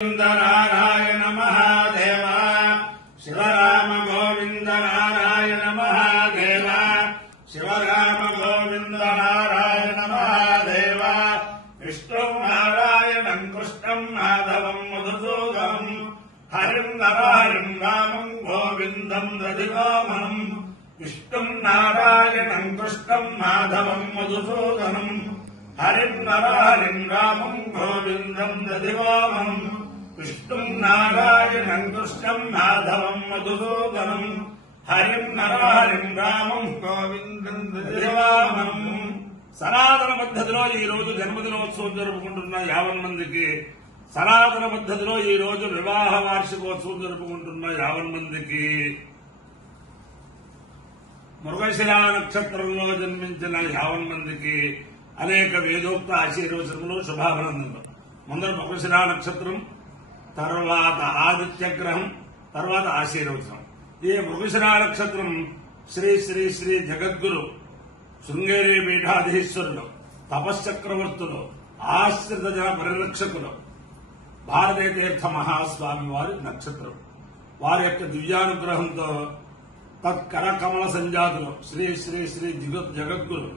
नारायण महादेव शिवराम गोविंद नारायण महादेव शिवराम गोविंद नारायण महादेव विष्णु नारायणं कृष्णं माधवं मधुसूदनं हरिं नरहरिं रामं गोविंदं दधिवामनं विष्णु नारायणं कृष्णं माधवं मधुसूदनं हरिं नरहरिं रामं गोविंदं दधिवामनं विष्णु नारायणं कृष्णं माधवं मधुसूदनं हरिं नरहरिं रामं गोविंदं दधिवामनं సనాతన పద్ధతిలో ఈ రోజు జన్మదినోత్సవం జరుపుకుంటున్న 50 మందికి సనాతన పద్ధతిలో ఈ రోజు వివాహ వార్షికోత్సవం జరుపుకుంటున్న 50 మందికి మృగశిర నక్షత్రంలో జన్మించిన 50 మందికి అనేక వేదోక్త ఆశీర్వచనములు శుభాభినందనలు. ముందర మృగశిర నక్షత్రం, తర్వాత ఆదిత్యగ్రహం, తర్వాత ఆశీర్వచనం. ఈ మృగశిర నక్షత్రం శ్రీ శ్రీ శ్రీ జగద్గురు శృంగేరి పీఠాధీశ్వరులు, తపశ్చక్రవర్తులు, ఆశ్రిత జన పరిరక్షకులు భారతీయ తీర్థ మహాస్వామి వారి నక్షత్రం. వారి యొక్క దివ్యానుగ్రహంతో తత్కరకమల సంజాతులు శ్రీ శ్రీ శ్రీ జగద్గురు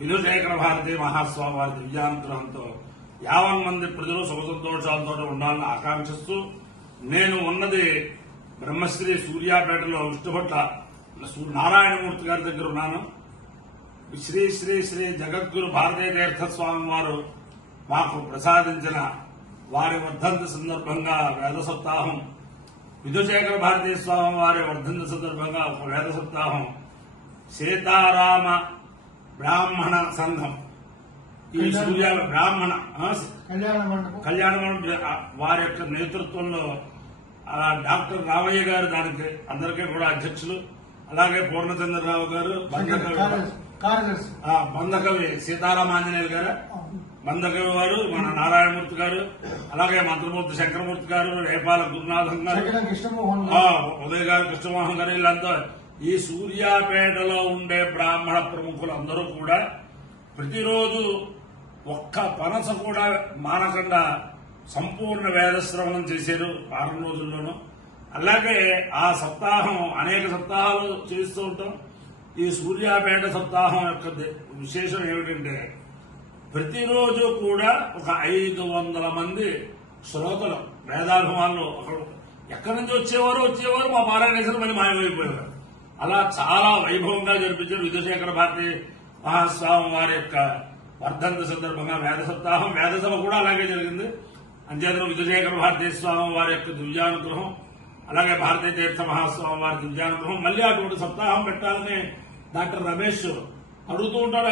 విధుశేఖర భారతీయ మహాస్వామి వారి దివ్యానుగ్రహంతో 50 మంది ప్రజలు సుఖ సంతోషాలతో ఉండాలని ఆకాంక్షిస్తూ, నేను ఉన్నది బ్రహ్మశ్రీ సూర్యాపేటలో విష్ణుభట్ల నారాయణమూర్తి గారి దగ్గర ఉన్నాను. శ్రీ శ్రీ శ్రీ జగద్గురు భారతీయ తీర్థ స్వామి వారు మాకు ప్రసాదించిన వారి వర్ధంతి సందర్భంగా వేద సప్తాహం, విధుశేఖర భారతీయ స్వామి వారి వర్ధంతి సందర్భంగా ఒక వేద సప్తాహం సీతారామ బ్రాహ్మణ సంఘం, ఈ సూర్య బ్రాహ్మణ కళ్యాణ మండపం వారి యొక్క నేతృత్వంలో డాక్టర్ రామయ్య గారు దానికి అందరికీ కూడా అధ్యక్షులు, అలాగే పూర్ణచంద్రరావు గారు, బంధకవి సీతారామాంజనేయులు గారు, బంధకవి వారు, మన నారాయణమూర్తి గారు, అలాగే మంత్రమూర్తి శంకరమూర్తి గారు, రేపాల గురునాథం గారు, ఉదయ్ గారు, కృష్ణమోహన్ గారు, వీళ్ళంతా ఈ సూర్యాపేటలో ఉండే బ్రాహ్మణ ప్రముఖులందరూ కూడా ప్రతిరోజు ఒక్క పనస కూడా మానకుండా సంపూర్ణ వేదశ్రవణం చేశారు 6 రోజుల్లోనూ. అలాగే ఆ సప్తాహం అనేక సప్తాహాలు చేస్తూ ఉంటాం. ఈ సూర్యాపేట సప్తాహం యొక్క విశేషం ఏమిటంటే ప్రతిరోజు కూడా ఒక 500 మంది శ్రోతలు వేదాభిమానులు ఎక్కడి నుంచి వచ్చేవారు మా పారాయణేశ్వరం మళ్ళీ మాయమైపోయేవారు. అలా చాలా వైభవంగా జరిపించారు. విధుశేఖర భారతి మహాస్వామి వారి యొక్క వర్ధంతి సందర్భంగా వేద సప్తాహం, వేదసభ కూడా అలాగే జరిగింది. అంచేతను విధుశేఖర భారతీ స్వామి వారి యొక్క దివ్యానుగ్రహం, అలాగే భారతీయ తీర్థ మహాస్వామి వారి దివ్యానుగ్రహం, మళ్లీ అటువంటి సప్తాహం పెట్టాలని డాక్టర్ రమేష్ అడుగుతూ ఉంటారు.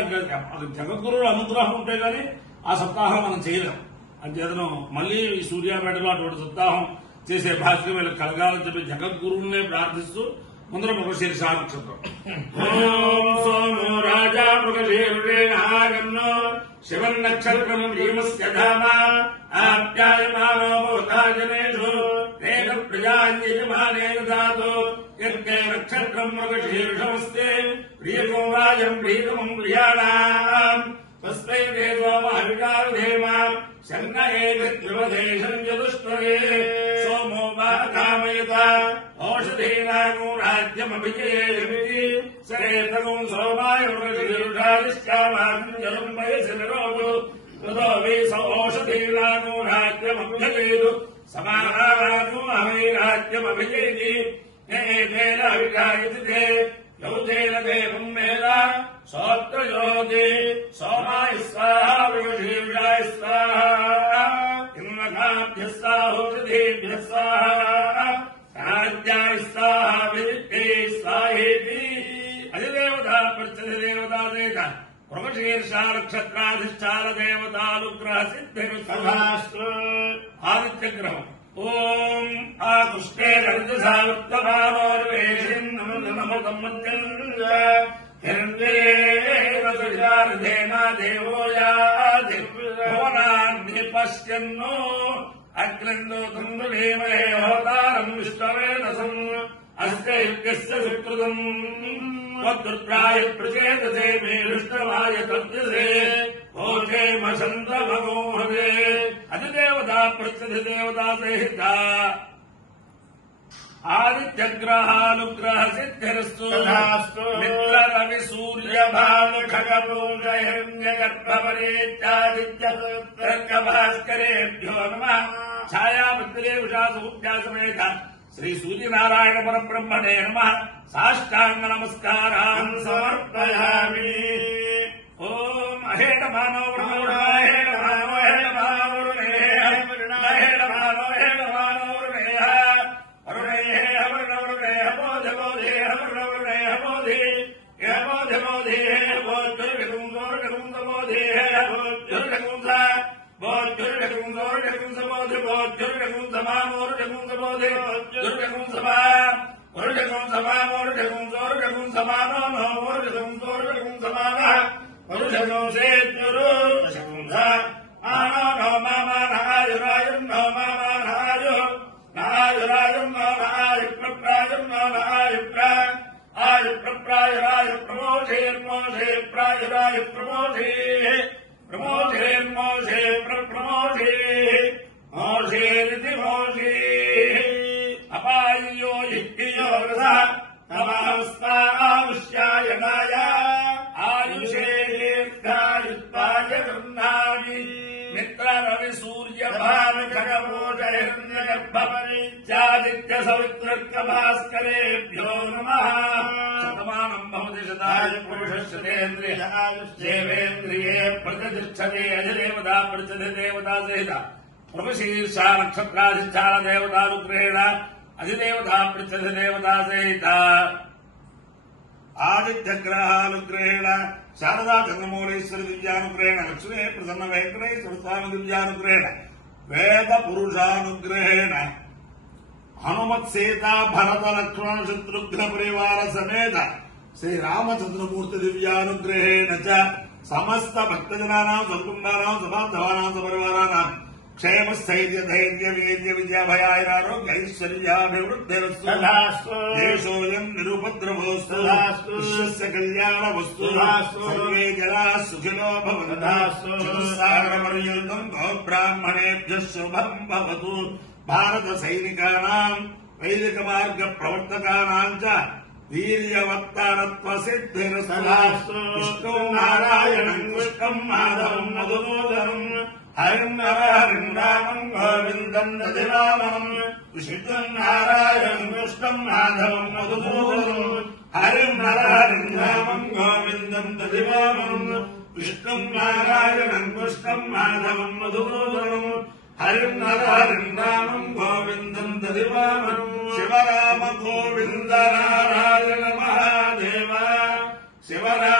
జగద్గురువుల అనుగ్రహం ఉంటే గానీ ఆ సప్తాహం మనం చేయలేం. అంచేతను మళ్లీ ఈ సూర్యాపేటలో అటువంటి సప్తాహం చేసే భాషగా వీళ్ళకి కలగాలని చెప్పి జగద్గురువునే ప్రార్థిస్తూ ముందర మృగశీర్ష నక్షత్రం. ఓం సోమో రాజా మృగశీర్షేణో శివన్నక్షత్రం భీమస్య ధామ ఆప్యాయమానో భూతాజనేషు తేన ప్రజాన్యజమానేన దాతు యత్తే నక్షత్రం మృగశీర్షమస్తే ప్రియకం రాజం ప్రియతమం ప్రియాణాం తస్మై దేవో మహవికారుధేమ శన్నయేదేశం చతుష్పదే సోమో వాకామయత ఓషధీనాగో రాజ్యమభిజయేమితి సరేతగం సోమాయ మృగశీర్షాదిశ్చామాజం వయసినరోగు తదో వేస ఓషధీనాగో రాజ్యమభిజయేదు సమానారాజు అహై రాజ్యమభిజేతి ఏతేన అభిజాయతి తే యౌతేన దేవం వేద సోత్రయోగి సోమాయ స్వాహ మృగశీర్షాయ స్వాహ ఇంద్రకాభ్య స్వాహోషధేభ్య స్వాహ రాజ్యాయ స్వాహ విదిత్తే స్వాహేతి. అధిదేవత ప్రత్యధిదేవతా దేత మృగశీర్ష నక్షత్రాధిష్టాన దేవతానుగ్రహ సిద్ధిర్సభాస్తు. ఆదిత్యగ్రహం. ఓం ఆ కృష్ణే హిరణ్యేన దేవో యాది భువనాన్ని పశ్యన్నో అగ్నిందో తుండులేమహే అవతారం విశ్వవేదసం అస్య యుగస్య సుకృతం త్వద్రుద్రాయ ప్రచేతసే మే విష్ణవాయ తద్యసే ओके वसंत भगोहरे अधिदेवता प्रत्यधिदेवता सहिता आदित्यग्रहानुग्रह सिद्धिरस्तु मित्र रवि सूर्य भानु खगपूज हिरण्य गर्भवरेत्यादित्य भास्करेभ्यो नमः छाया मित्रे उषा सूर्या समेत श्री सूर्यनारायण परब्रह्मणे नमः साष्टांग नमस्कारान् समर्पयामि। ओम अहेड मानो अहेड मानो अहेड मानो अहेड मानो अहेड मानो मित्र रवि सूर्य भानु खगपूज हिरण्य गर्भवरेत्यादित्य सवितृक् भास्करेभ्यो नमः। शतमानं भवति शताय पुरुषस्येन्द्रिय देवेन्द्रिये प्रतिष्ठते अधिदेवता प्रतिदेवता सहिता प्रभुशीर्षा नक्षत्राधिष्ठान देवतानुग्रहेण अधिदेवता प्रतिदेवता सहिता आदित्यग्रहानुग्रहेण शारदा चंद्रमौलेश्वरी दिव्यानुग्रहेण लक्ष्मी प्रसन्न वेंकटेश्वर स्वामी दिव्यानुग्रहेण वेद पुरुषानुग्रहेण हनुमत सीता भरत लक्ष्मण शत्रुघ्न परिवार समेत श्री रामचंद्रमूर्ति दिव्यानुग्रहेण च समस्त भक्तजनानां सकुटुंबानां सबान्धवानां सपरिवाराणां क्षेम स्थैर्य धैर्य वीर्य विजयाभयारोग्य ऐश्वर्याभिवृद्धिरस्तु देशोऽयं निरुपद्रवोऽस्तु विश्वस्य कल्याणवस्तु सर्वे जनाः सुखिनो भवन्तु चतुस्सागरपर्यन्तं गोब्राह्मणेभ्यः शुभं भवतु। भारत सैनिकानां वैदिक मार्ग प्रवर्तकानां च वीर्यवत्तारत्व सिद्धिरस्तु। विष्णु नारायणं कृष्णं माधवं मधुसूदनं हरिं हरिं रामं गोविन्दं दधिवामनं विष्णुं नारायणं कृष्णं माधवं मधुसूदनं हरिं हरिं रामं गोविन्दं दधिवामनं विष्णुं नारायणं कृष्णं माधवं मधुसूदनं हरिं हरिं रामं गोविन्दं दधिवामनं। शिवराम गोविन्द नारायण महादेव शिवराम